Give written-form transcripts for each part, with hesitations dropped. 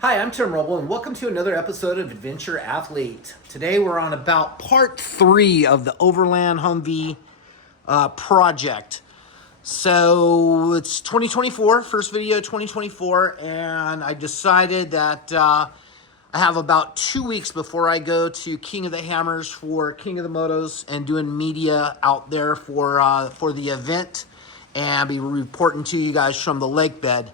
Hi, I'm Tim Roble, and welcome to another episode of Adventure Athlete. Today we're on about part 3 of the Overland Humvee project. So it's 2024, first video 2024, and I decided that I have about 2 weeks before I go to King of the Hammers for King of the Motos and doing media out there for the event and be reporting to you guys from the lake bed.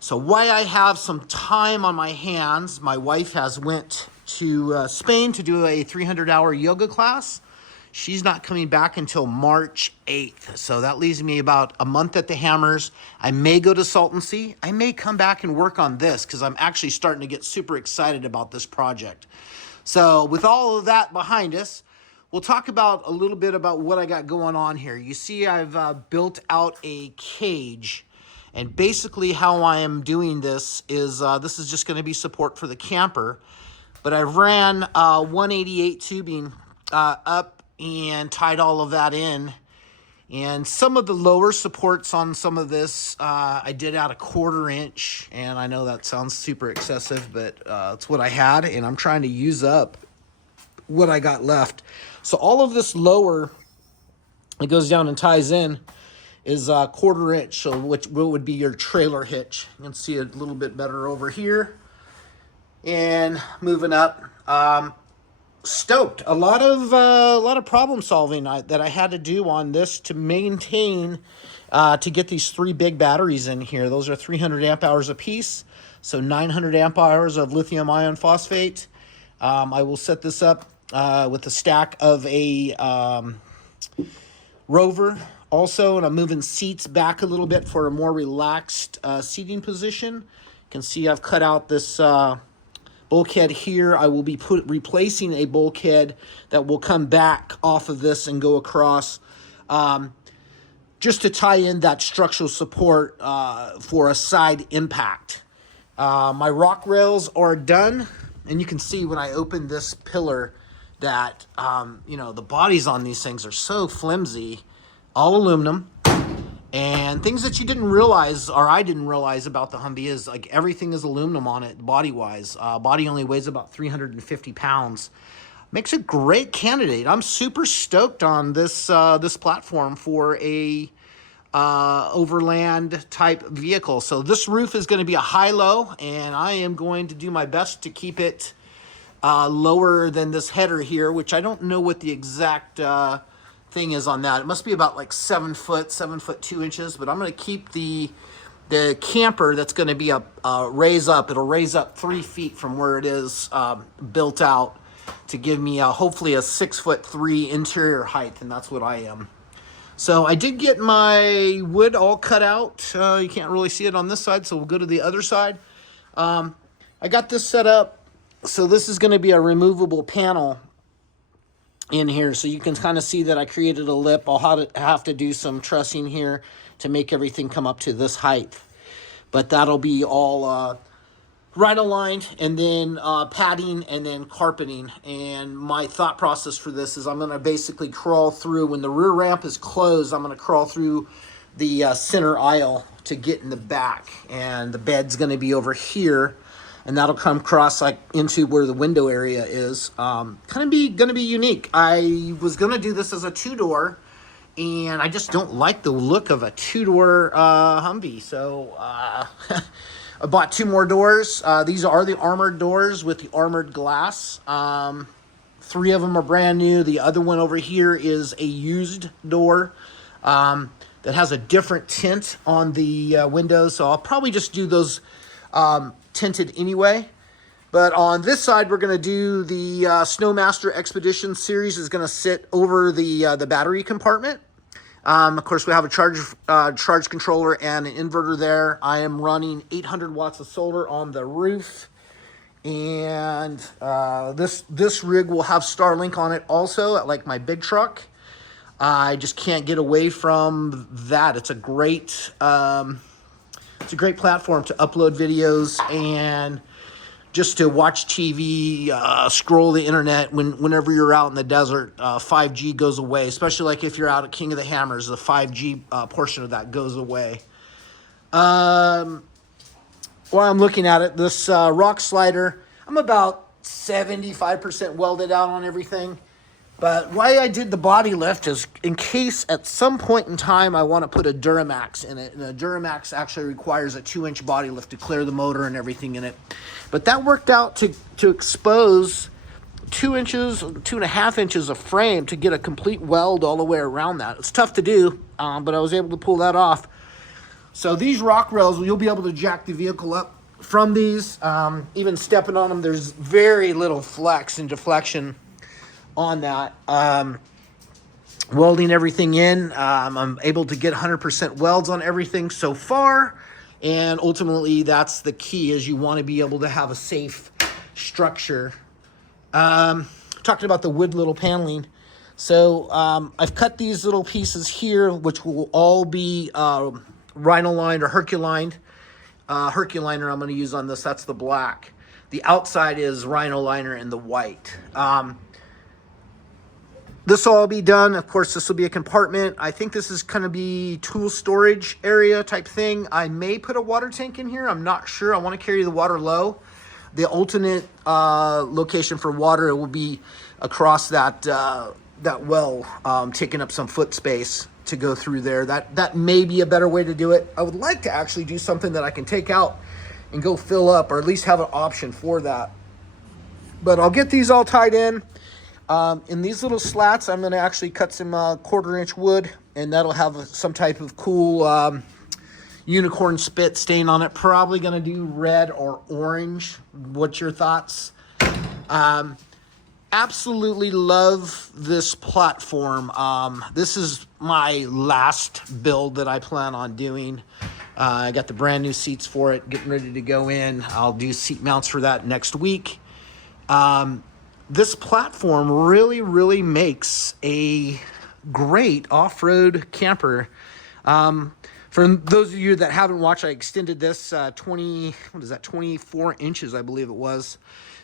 So while I have some time on my hands, my wife has went to Spain to do a 300-hour yoga class. She's not coming back until March 8th. So that leaves me about a month at the Hammers. I may go to Salton Sea. I may come back and work on this because I'm actually starting to get super excited about this project. So with all of that behind us, we'll talk about a little bit about what I got going on here. You see I've built out a cage. And basically how I am doing this is just going to be support for the camper. But I ran 188 tubing up and tied all of that in. And some of the lower supports on some of this, I did out a 1/4 inch. And I know that sounds super excessive, but it's what I had. And I'm trying to use up what I got left. So all of this lower, it goes down and ties in, is a 1/4 inch, so what would be your trailer hitch. You can see it a little bit better over here. And moving up, stoked. A lot of problem solving that I had to do on this to maintain, to get these 3 big batteries in here. Those are 300 amp hours a piece, so 900 amp hours of lithium ion phosphate. I will set this up with a stack of a Rover also, and I'm moving seats back a little bit for a more relaxed seating position. You can see I've cut out this bulkhead here. I will be replacing a bulkhead that will come back off of this and go across, just to tie in that structural support for a side impact. My rock rails are done, and you can see when I open this pillar that the bodies on these things are so flimsy. All aluminum. And things that you didn't realize, or I didn't realize about the Humvee, is like everything is aluminum on it, body-wise. Body only weighs about 350 pounds. Makes a great candidate. I'm super stoked on this this platform for a overland type vehicle. So this roof is going to be a high-low, and I am going to do my best to keep it lower than this header here, which I don't know what the exact thing is on that. It must be about like 7 foot 2 inches, but I'm going to keep the camper that's going to be a raise up. It'll raise up 3 feet from where it is built out to give me hopefully a 6'3" interior height, and that's what I am. So I did get my wood all cut out. You can't really see it on this side, so we'll go to the other side. I got this set up, so this is going to be a removable panel in here, so you can kind of see that I created a lip. I'll have to do some trussing here to make everything come up to this height, but that'll be all right aligned, and then padding, and then carpeting. And my thought process for this is I'm going to basically crawl through, when the rear ramp is closed, I'm going to crawl through the center aisle to get in the back, and the bed's going to be over here, and that'll come across like into where the window area is. Gonna be unique. I was gonna do this as a 2-door, and I just don't like the look of a 2-door Humvee. So I bought 2 more doors. These are the armored doors with the armored glass. 3 of them are brand new. The other one over here is a used door that has a different tint on the windows. So I'll probably just do those tinted anyway. But on this side, we're going to do the Snowmaster Expedition series is going to sit over the battery compartment. Of course, we have a charge controller and an inverter there. I am running 800 watts of solar on the roof, and this rig will have Starlink on it also, like my big truck. I just can't get away from that. It's a great platform to upload videos and just to watch TV, scroll the internet whenever you're out in the desert. 5G goes away, especially like if you're out at King of the Hammers, the 5G portion of that goes away. while I'm looking at it, this rock slider, I'm about 75% welded out on everything. But why I did the body lift is in case at some point in time I want to put a Duramax in it. And a Duramax actually requires a 2-inch body lift to clear the motor and everything in it. But that worked out to expose 2.5 inches of frame to get a complete weld all the way around that. It's tough to do, but I was able to pull that off. So these rock rails, you'll be able to jack the vehicle up from these. Even stepping on them, there's very little flex and deflection on that. Welding everything in, I'm able to get 100% welds on everything so far, and ultimately that's the key, is you want to be able to have a safe structure. Talking about the wood little paneling, so I've cut these little pieces here, which will all be rhino lined or Herculined. Herculiner I'm going to use on this, that's the black. The outside is rhino liner in the white. This will all be done. Of course, this will be a compartment. I think this is going to be tool storage area type thing. I may put a water tank in here. I'm not sure. I want to carry the water low. The alternate location for water will be across that well, taking up some foot space to go through there. That may be a better way to do it. I would like to actually do something that I can take out and go fill up, or at least have an option for that. But I'll get these all tied in. In these little slats, I'm going to actually cut some 1/4-inch wood, and that'll have some type of cool unicorn spit stain on it. Probably going to do red or orange. What's your thoughts? Absolutely love this platform. This is my last build that I plan on doing. I got the brand new seats for it, getting ready to go in. I'll do seat mounts for that next week. This platform really makes a great off-road camper. For those of you that haven't watched, I extended this 24 inches, I believe it was,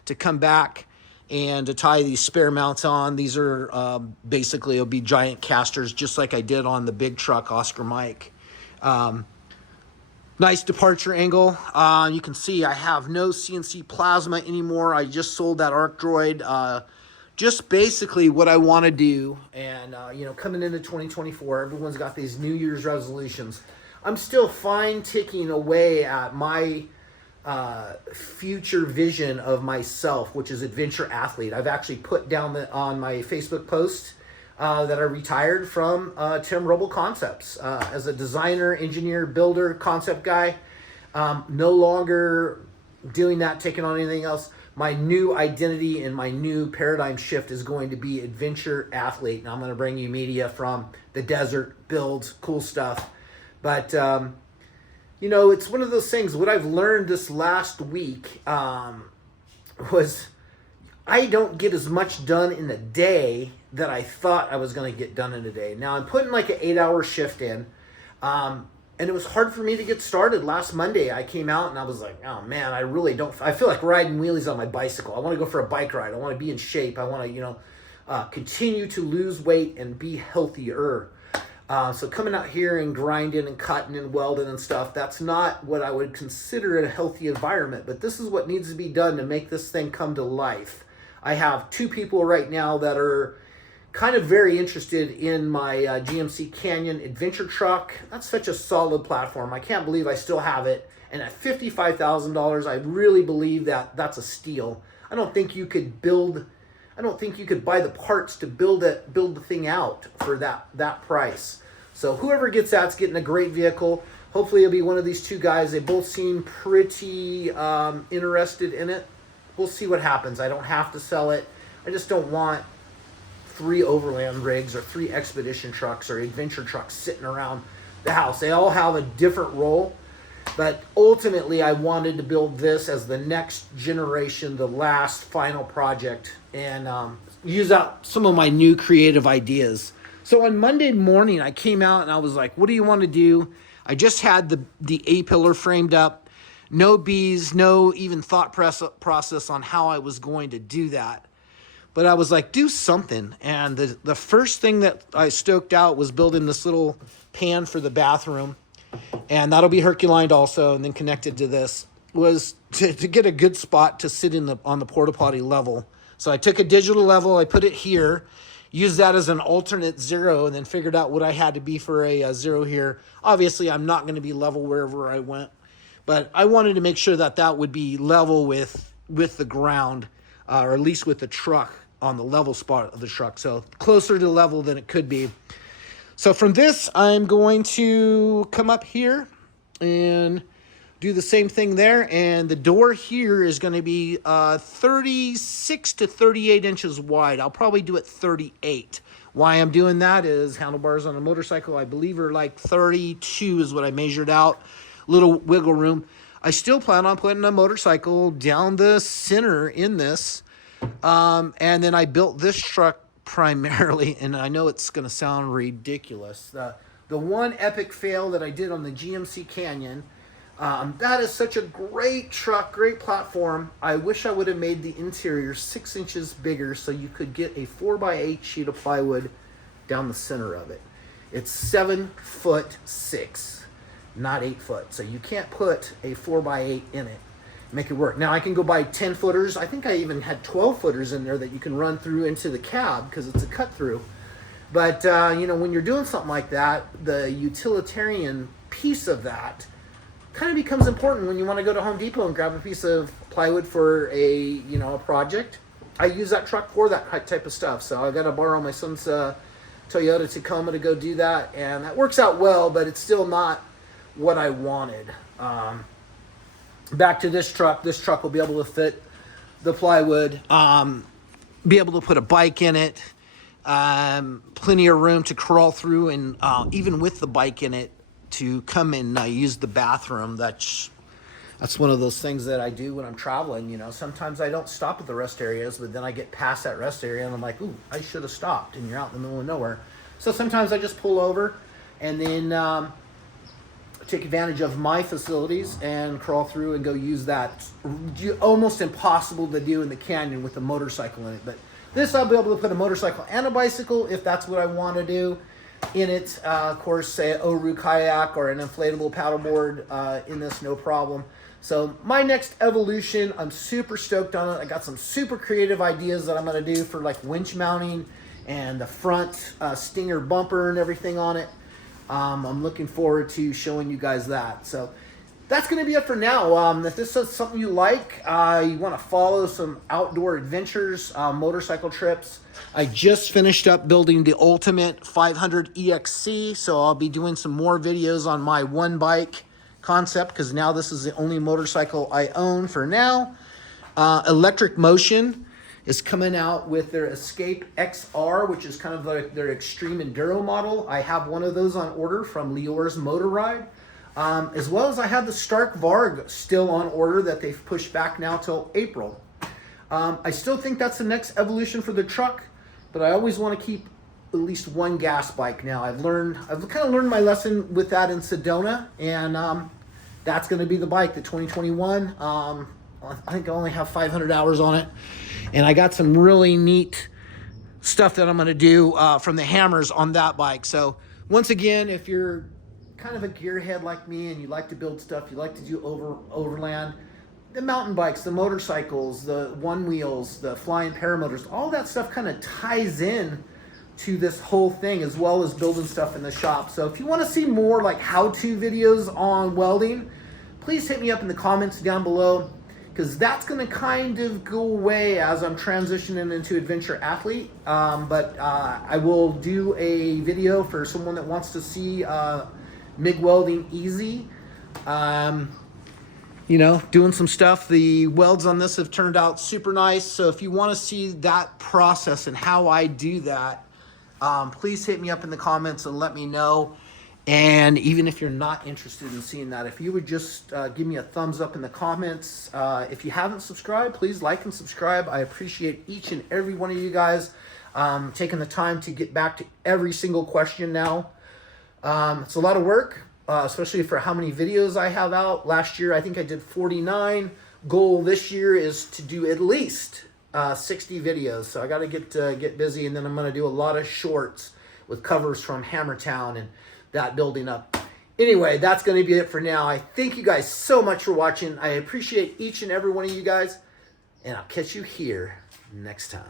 to come back and to tie these spare mounts on. These are basically, it'll be giant casters, just like I did on the big truck Oscar Mike. Nice departure angle. You can see I have no CNC plasma anymore. I just sold that Arc Droid. Just basically what I want to do. And, coming into 2024, everyone's got these New Year's resolutions. I'm still fine ticking away at my future vision of myself, which is adventure athlete. I've actually put down on my Facebook post that I retired from Tim Roble Concepts as a designer, engineer, builder, concept guy. No longer doing that, taking on anything else. My new identity and my new paradigm shift is going to be adventure athlete. And I'm going to bring you media from the desert, builds, cool stuff. But, it's one of those things. What I've learned this last week was I don't get as much done in a day that I thought I was going to get done in a day. Now, I'm putting like an 8-hour shift in, and it was hard for me to get started. Last Monday, I came out and I was like, oh man, I feel like riding wheelies on my bicycle. I want to go for a bike ride. I want to be in shape. I want to, continue to lose weight and be healthier. So coming out here and grinding and cutting and welding and stuff, that's not what I would consider a healthy environment. But this is what needs to be done to make this thing come to life. I have 2 people right now that are kind of very interested in my GMC Canyon adventure truck. That's such a solid platform. I can't believe I still have it. And at $55,000, I really believe that that's a steal. I don't think you could buy the parts to build the thing out for that price. So whoever gets that's getting a great vehicle. Hopefully it'll be one of these 2 guys. They both seem pretty interested in it. We'll see what happens. I don't have to sell it. I just don't want 3 overland rigs or 3 expedition trucks or adventure trucks sitting around the house. They all have a different role. But ultimately, I wanted to build this as the next generation, the last final project, and use out some of my new creative ideas. So on Monday morning, I came out and I was like, what do you want to do? I just had the A-pillar framed up. No bees, no even thought process on how I was going to do that. But I was like, do something. And the first thing that I stoked out was building this little pan for the bathroom. And that'll be Herculined also, and then connected to this. was to get a good spot to sit on the porta potty level. So I took a digital level, I put it here, used that as an alternate 0, and then figured out what I had to be for a 0 here. Obviously, I'm not going to be level wherever I went, but I wanted to make sure that that would be level with the ground, or at least with the truck on the level spot of the truck. So closer to level than it could be. So from this, I'm going to come up here and do the same thing there. And the door here is going to be 36 to 38 inches wide. I'll probably do it 38. Why I'm doing that is handlebars on a motorcycle, I believe, are like 32 is what I measured out. Little wiggle room. I still plan on putting a motorcycle down the center in this. And then I built this truck primarily, and I know it's going to sound ridiculous. The one epic fail that I did on the GMC Canyon, that is such a great truck, great platform. I wish I would have made the interior 6 inches bigger so you could get a 4x8 sheet of plywood down the center of it. It's 7'6", not 8 foot. So you can't put a 4x8 in it. Make it work. Now I can go buy 10 footers. I think I even had 12 footers in there that you can run through into the cab because it's a cut through. But you know, when you're doing something like that, the utilitarian piece of that kind of becomes important when you want to go to Home Depot and grab a piece of plywood for a project. I use that truck for that type of stuff. So I got to borrow my son's Toyota Tacoma to go do that, and that works out well, but it's still not what I wanted. Back to this truck. This truck will be able to fit the plywood, be able to put a bike in it, plenty of room to crawl through, and even with the bike in it, to come and use the bathroom. That's one of those things that I do when I'm traveling. Sometimes I don't stop at the rest areas, but then I get past that rest area and I'm like, ooh, I should have stopped, and you're out in the middle of nowhere. So sometimes I just pull over and then take advantage of my facilities and crawl through and go use that. Almost impossible to do in the canyon with a motorcycle in it, but this I'll be able to put a motorcycle and a bicycle if that's what I want to do in it. Of course, say an Oru kayak or an inflatable paddleboard in this, no problem. So my next evolution, I'm super stoked on it. I got some super creative ideas that I'm going to do for like winch mounting and the front stinger bumper and everything on it. I'm looking forward to showing you guys that. So that's going to be it for now. If this is something you like, you want to follow some outdoor adventures, motorcycle trips, I just finished up building the Ultimate 500 EXC, so I'll be doing some more videos on my one bike concept, because now this is the only motorcycle I own for now. Electric Motion is coming out with their Escape XR, which is kind of like their extreme enduro model. I have one of those on order from Lior's Motor Ride. As well as I have the Stark Varg still on order that they've pushed back now till April. I still think that's the next evolution for the truck, but I always want to keep at least one gas bike now. I've kind of learned my lesson with that in Sedona, and that's going to be the bike, the 2021. I think I only have 500 hours on it, and I got some really neat stuff that I'm going to do from the hammers on that bike. So once again, if you're kind of a gearhead like me and you like to build stuff, you like to do overland, the mountain bikes, the motorcycles, the one wheels, the flying paramotors, all that stuff kind of ties in to this whole thing, as well as building stuff in the shop. So if you want to see more like how-to videos on welding, please hit me up in the comments down below, because that's going to kind of go away as I'm transitioning into adventure athlete. But I will do a video for someone that wants to see MIG welding easy. Doing some stuff. The welds on this have turned out super nice. So if you want to see that process and how I do that, please hit me up in the comments and let me know. And even if you're not interested in seeing that, if you would just give me a thumbs up in the comments. If you haven't subscribed, please like and subscribe. I appreciate each and every one of you guys taking the time to get back to every single question now. It's a lot of work, especially for how many videos I have out. Last year, I think I did 49. Goal this year is to do at least 60 videos. So I got to get busy, and then I'm going to do a lot of shorts with covers from Hammertown and that building up. Anyway, that's going to be it for now. I thank you guys so much for watching. I appreciate each and every one of you guys. And I'll catch you here next time.